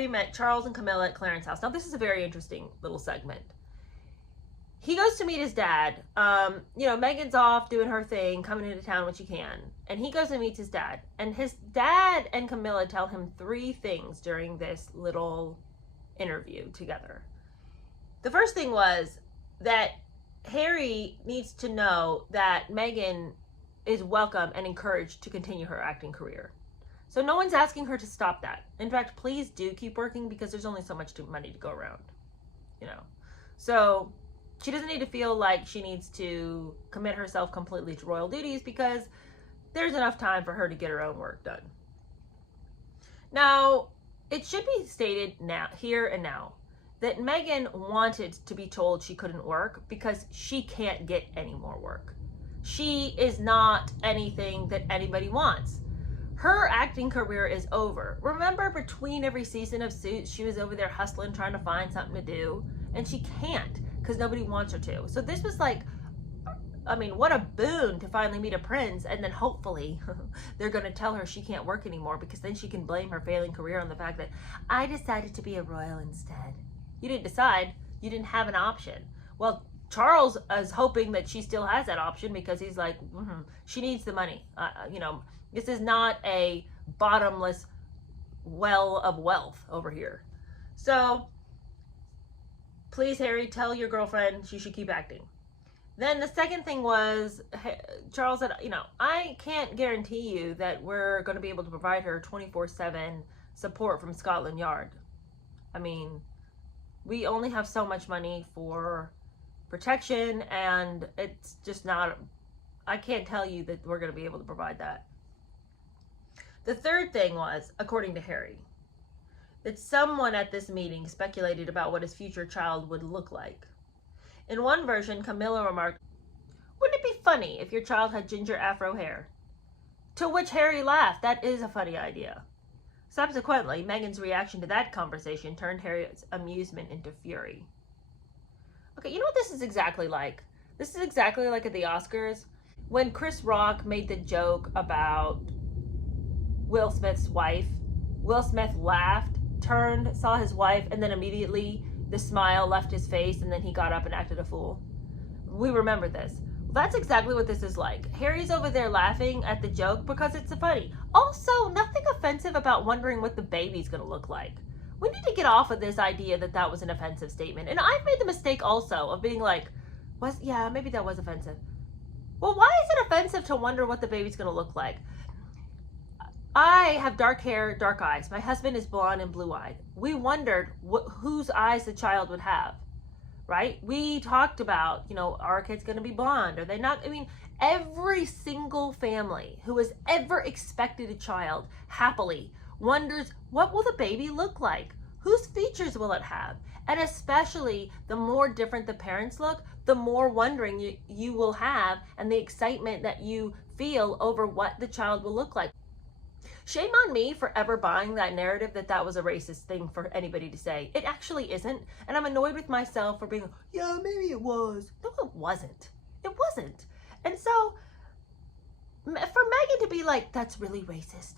Harry met Charles and Camilla at Clarence's house. Now, this is a very interesting little segment. He goes to meet his dad. Meghan's off doing her thing, coming into town when she can. And he goes and meets his dad. And his dad and Camilla tell him 3 things during this little interview together. The first thing was that Harry needs to know that Meghan is welcome and encouraged to continue her acting career. So no one's asking her to stop that. In fact, please do keep working because there's only so much money to go around, So she doesn't need to feel like she needs to commit herself completely to royal duties because there's enough time for her to get her own work done. Now, it should be stated now, here and now, that Meghan wanted to be told she couldn't work because she can't get any more work. She is not anything that anybody wants. Her acting career is over. Remember, between every season of Suits, she was over there hustling, trying to find something to do, and she can't because nobody wants her to. So this was like, what a boon to finally meet a prince, and then hopefully they're going to tell her she can't work anymore because then she can blame her failing career on the fact that I decided to be a royal instead. You didn't decide. You didn't have an option. Well, Charles is hoping that she still has that option because he's like, she needs the money. This is not a bottomless well of wealth over here. So, please, Harry, tell your girlfriend she should keep acting. Then the second thing was, Charles said, I can't guarantee you that we're going to be able to provide her 24/7 support from Scotland Yard. We only have so much money for protection, and it's just not, I can't tell you that we're going to be able to provide that. The third thing was, according to Harry, that someone at this meeting speculated about what his future child would look like. In one version, Camilla remarked, "Wouldn't it be funny if your child had ginger afro hair?" To which Harry laughed. That is a funny idea. Subsequently, Meghan's reaction to that conversation turned Harry's amusement into fury. Okay, you know what this is exactly like? This is exactly like at the Oscars when Chris Rock made the joke about Will Smith's wife. Will Smith laughed, turned, saw his wife, and then immediately the smile left his face, and then he got up and acted a fool. We remember this. Well, that's exactly what this is like. Harry's over there laughing at the joke because it's funny. Also, nothing offensive about wondering what the baby's going to look like. We need to get off of this idea that that was an offensive statement. And I've made the mistake also of being like, maybe that was offensive. Well, why is it offensive to wonder what the baby's going to look like? I have dark hair, dark eyes. My husband is blonde and blue-eyed. We wondered whose eyes the child would have, right? We talked about, are our kids going to be blonde? Are they not? Every single family who has ever expected a child happily wonders, what will the baby look like? Whose features will it have? And especially the more different the parents look, the more wondering you will have and the excitement that you feel over what the child will look like. Shame on me for ever buying that narrative that was a racist thing for anybody to say. It actually isn't. And I'm annoyed with myself for being, maybe it was. No, it wasn't. It wasn't. And so, for Meghan to be like, that's really racist,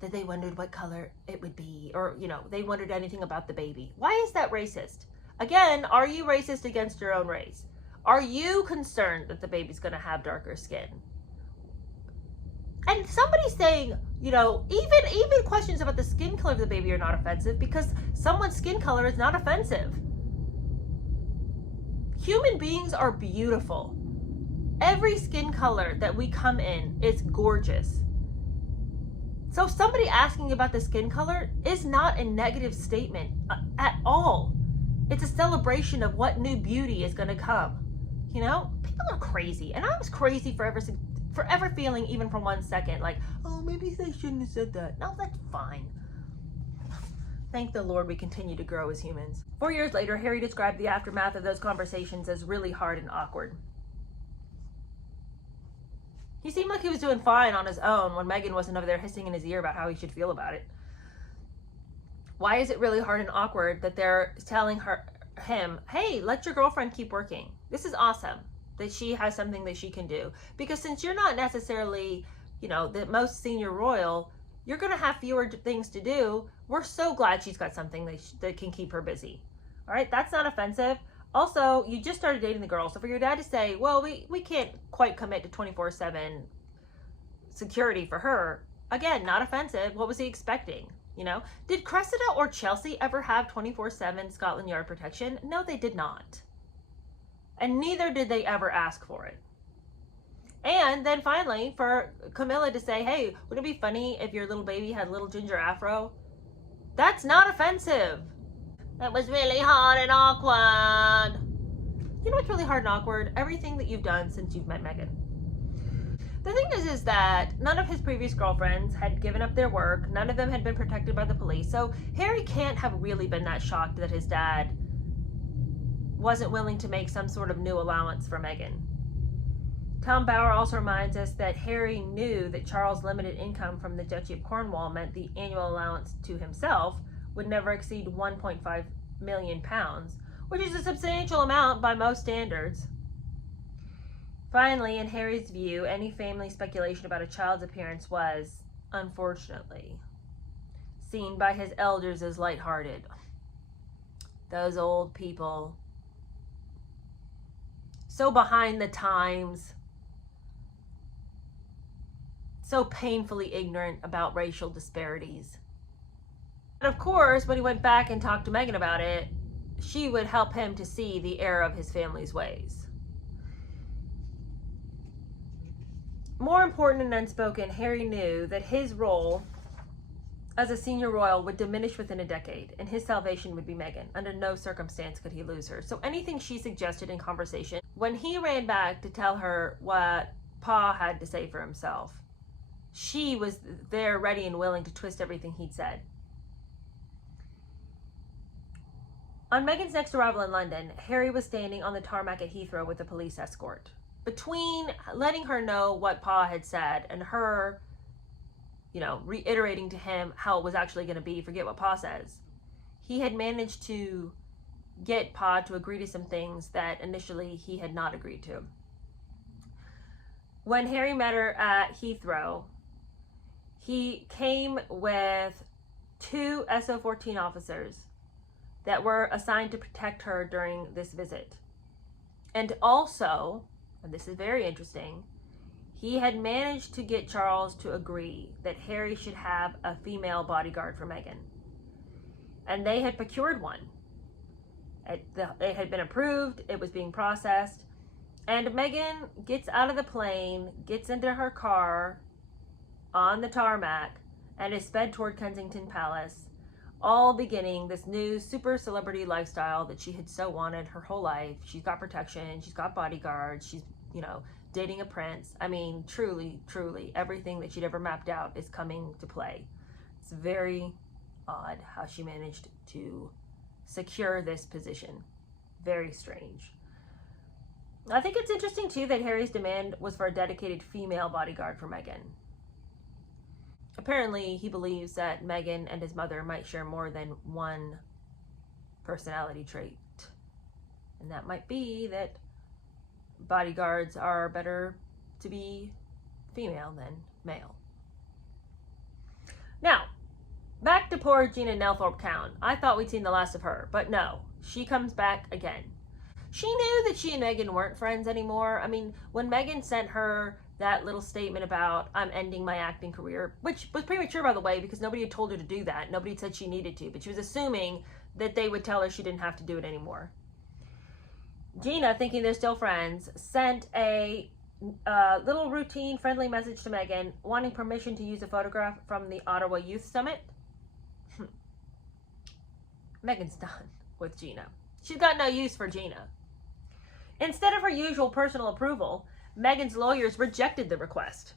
that they wondered what color it would be, or, they wondered anything about the baby. Why is that racist? Again, are you racist against your own race? Are you concerned that the baby's going to have darker skin? And somebody's saying, even questions about the skin color of the baby are not offensive because someone's skin color is not offensive. Human beings are beautiful. Every skin color that we come in is gorgeous. So somebody asking about the skin color is not a negative statement at all. It's a celebration of what new beauty is going to come. People are crazy. And I was crazy forever feeling, even for 1 second, like, maybe they shouldn't have said that. No, that's fine. Thank the Lord we continue to grow as humans. 4 years later, Harry described the aftermath of those conversations as really hard and awkward. He seemed like he was doing fine on his own when Meghan wasn't over there hissing in his ear about how he should feel about it. Why is it really hard and awkward that they're telling him, hey, let your girlfriend keep working? This is awesome that she has something that she can do. Because since you're not necessarily, the most senior royal, You're going to have fewer things to do. We're so glad she's got something that can keep her busy. All right, that's not offensive. Also, you just started dating the girl, so for your dad to say, well, we can't quite commit to 24/7 security for her, again, not offensive. What was he expecting? You know, did Cressida or Chelsea ever have 24/7 Scotland Yard protection? No, they did not. And neither did they ever ask for it. And then finally, for Camilla to say, hey, wouldn't it be funny if your little baby had a little ginger afro? That's not offensive. That was really hard and awkward. You know what's really hard and awkward? Everything that you've done since you've met Meghan. The thing is that none of his previous girlfriends had given up their work. None of them had been protected by the police. So Harry can't have really been that shocked that his dad wasn't willing to make some sort of new allowance for Meghan. Tom Bower also reminds us that Harry knew that Charles' limited income from the Duchy of Cornwall meant the annual allowance to himself would never exceed £1.5 million, which is a substantial amount by most standards. Finally, in Harry's view, any family speculation about a child's appearance was, unfortunately, seen by his elders as lighthearted. Those old people. So behind the times. So painfully ignorant about racial disparities. And of course, when he went back and talked to Meghan about it, she would help him to see the error of his family's ways. More important and unspoken, Harry knew that his role as a senior royal would diminish within a decade, and his salvation would be Meghan. Under no circumstance could he lose her. So anything she suggested in conversation, when he ran back to tell her what Pa had to say for himself, she was there ready and willing to twist everything he'd said. On Meghan's next arrival in London, Harry was standing on the tarmac at Heathrow with a police escort. Between letting her know what Pa had said and her, reiterating to him how it was actually going to be, forget what Pa says, he had managed to get Pa to agree to some things that initially he had not agreed to. When Harry met her at Heathrow, he came with 2 SO-14 officers that were assigned to protect her during this visit. And also, and this is very interesting, he had managed to get Charles to agree that Harry should have a female bodyguard for Meghan. And they had procured one. It had been approved, it was being processed, and Meghan gets out of the plane, gets into her car on the tarmac, and is sped toward Kensington Palace, all beginning this new super celebrity lifestyle that she had so wanted her whole life. She's got protection, she's got bodyguards, she's, dating a prince. I mean, truly, truly, everything that she'd ever mapped out is coming to play. It's very odd how she managed to secure this position. Very strange. I think it's interesting, too, that Harry's demand was for a dedicated female bodyguard for Meghan. Apparently, he believes that Meghan and his mother might share more than one personality trait. And that might be that bodyguards are better to be female than male. Now, back to poor Gina Nelthorpe-Cowan. I thought we'd seen the last of her, but no, she comes back again. She knew that she and Meghan weren't friends anymore. I mean, when Meghan sent her that little statement about, I'm ending my acting career, which was premature, by the way, because nobody had told her to do that. Nobody had said she needed to, but she was assuming that they would tell her she didn't have to do it anymore. Gina, thinking they're still friends, sent a little routine friendly message to Meghan, wanting permission to use a photograph from the Ottawa Youth Summit. Meghan's done with Gina. She's got no use for Gina. Instead of her usual personal approval, Meghan's lawyers rejected the request.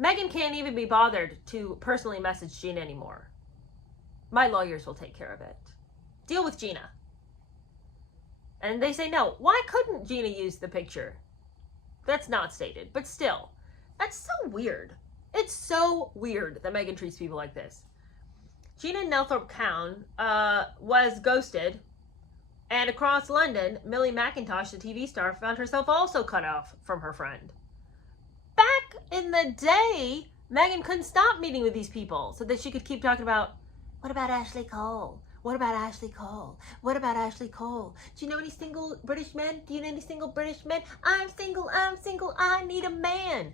Meghan can't even be bothered to personally message Gina anymore. My lawyers will take care of it. Deal with Gina. And they say no. Why couldn't Gina use the picture? That's not stated, but still, that's so weird. It's so weird that Meghan treats people like this. Gina Nelthorpe-Cowan was ghosted, and across London, Millie McIntosh, the TV star, found herself also cut off from her friend. Back in the day, Meghan couldn't stop meeting with these people so that she could keep talking about, what about Ashley Cole? What about Ashley Cole? What about Ashley Cole? Do you know any single British men? Do you know any single British men? I'm single, I need a man.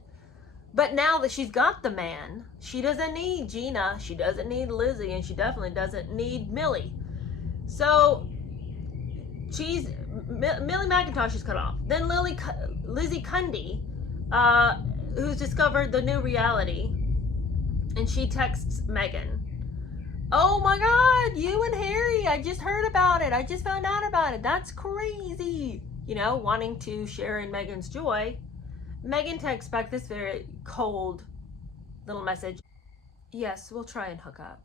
But now that she's got the man, she doesn't need Gina, she doesn't need Lizzie, and she definitely doesn't need Millie. So Millie McIntosh is cut off. Then Lizzie Cundy, who's discovered the new reality, and she texts Meghan, oh my God, you and Harry, I just heard about it. I just found out about it. That's crazy. You know, wanting to share in Meghan's joy. Meghan texts back this very cold little message. Yes, we'll try and hook up.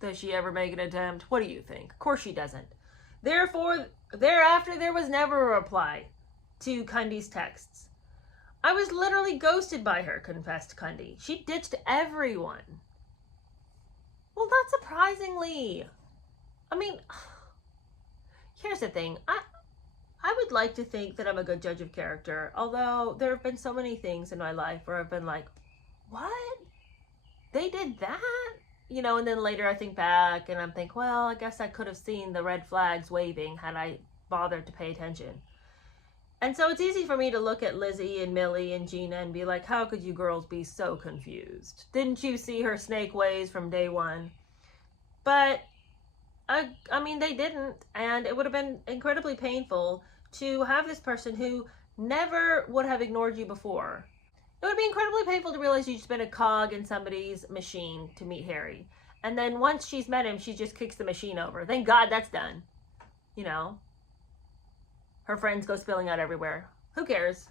Does she ever make an attempt? What do you think? Of course she doesn't. Therefore, thereafter, there was never a reply to Cundy's texts. I was literally ghosted by her, confessed Cundy. She ditched everyone. Well, not surprisingly. I mean, here's the thing. I would like to think that I'm a good judge of character, although there have been so many things in my life where I've been like, what? They did that? You know, and then later I think back and I'm thinking, well, I guess I could have seen the red flags waving had I bothered to pay attention. And so it's easy for me to look at Lizzie and Millie and Gina and be like, how could you girls be so confused? Didn't you see her snake ways from day one? But, I mean, they didn't. And it would have been incredibly painful to have this person who never would have ignored you before. It would be incredibly painful to realize you've just been a cog in somebody's machine to meet Harry. And then once she's met him, she just kicks the machine over. Thank God that's done. You know? Her friends go spilling out everywhere. Who cares?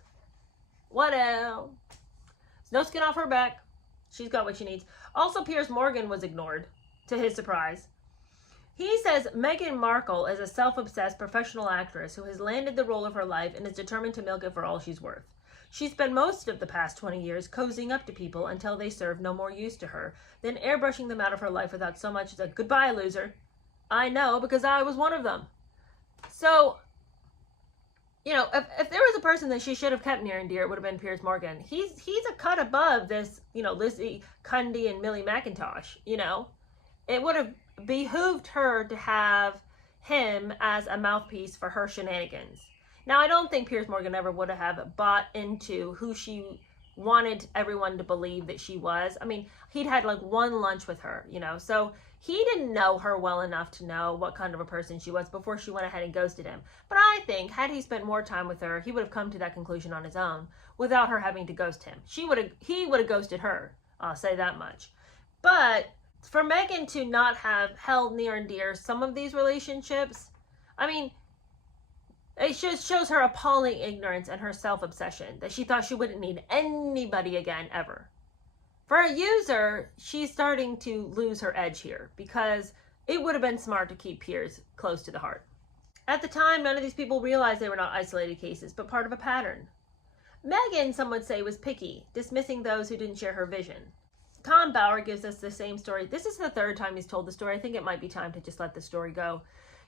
What else? There's no skin off her back. She's got what she needs. Also, Piers Morgan was ignored, to his surprise. He says Meghan Markle is a self-obsessed professional actress who has landed the role of her life and is determined to milk it for all she's worth. She spent most of the past 20 years cozying up to people until they served no more use to her, then airbrushing them out of her life without so much as a goodbye, loser. I know, because I was one of them. So, you know, if there was a person that she should have kept near and dear, it would have been Piers Morgan. He's a cut above this, you know, Lizzie Cundy and Millie McIntosh, you know. It would have behooved her to have him as a mouthpiece for her shenanigans. Now, I don't think Piers Morgan ever would have bought into who she wanted everyone to believe that she was. I mean, he'd had like one lunch with her, you know, so he didn't know her well enough to know what kind of a person she was before she went ahead and ghosted him. But I think had he spent more time with her, he would have come to that conclusion on his own without her having to ghost him. He would have ghosted her. I'll say that much. But for Meghan to not have held near and dear some of these relationships, I mean, it just shows her appalling ignorance and her self-obsession, that she thought she wouldn't need anybody again, ever. For a user, she's starting to lose her edge here, because it would have been smart to keep Piers close to the heart. At the time, none of these people realized they were not isolated cases, but part of a pattern. Meghan, some would say, was picky, dismissing those who didn't share her vision. Tom Bauer gives us the same story. This is the third time he's told the story. I think it might be time to just let the story go.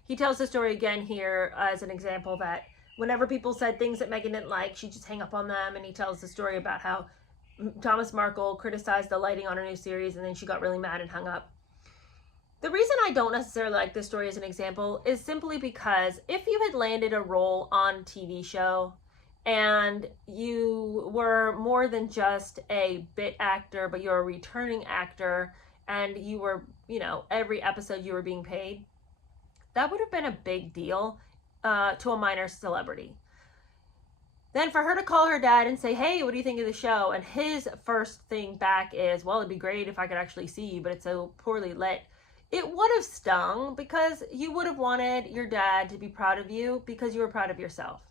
He tells the story again here as an example that whenever people said things that Meghan didn't like, she'd just hang up on them. And he tells the story about how Thomas Markle criticized the lighting on her new series and then she got really mad and hung up. The reason I don't necessarily like this story as an example is simply because if you had landed a role on a TV show and you were more than just a bit actor, but you're a returning actor and you were, you know, every episode you were being paid, that would have been a big deal to a minor celebrity. Then for her to call her dad and say, hey, what do you think of the show? And his first thing back is, well, it'd be great if I could actually see you, but it's so poorly lit. It would have stung because you would have wanted your dad to be proud of you because you were proud of yourself.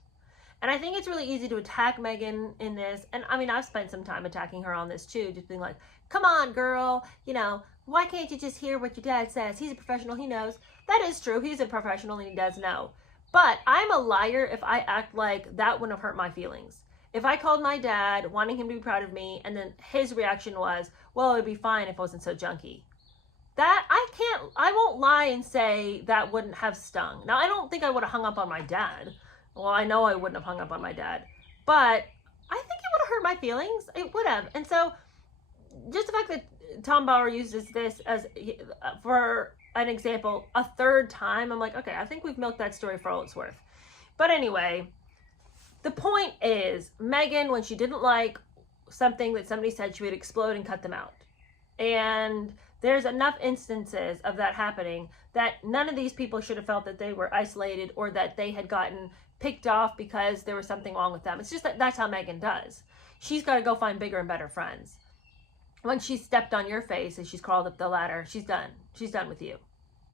And I think it's really easy to attack Meghan in this. And I mean, I've spent some time attacking her on this too, just being like, come on, girl, you know, why can't you just hear what your dad says? He's a professional, he knows. That is true, he's a professional and he does know. But I'm a liar if I act like that wouldn't have hurt my feelings. If I called my dad wanting him to be proud of me and then his reaction was, well, it'd be fine if it wasn't so junky. That, I won't lie and say that wouldn't have stung. Now, I don't think I would have hung up on my dad. Well, I know I wouldn't have hung up on my dad. But I think it would hurt my feelings. It would have. And so just the fact that Tom Bauer uses this as for an example a third time, I'm like, okay, I think we've milked that story for all it's worth. But anyway, the point is, Meghan, when she didn't like something that somebody said, she would explode and cut them out. And there's enough instances of that happening that none of these people should have felt that they were isolated or that they had gotten picked off because there was something wrong with them. It's just that that's how Meghan does. She's got to go find bigger and better friends. When she stepped on your face and she's crawled up the ladder, she's done. She's done with you.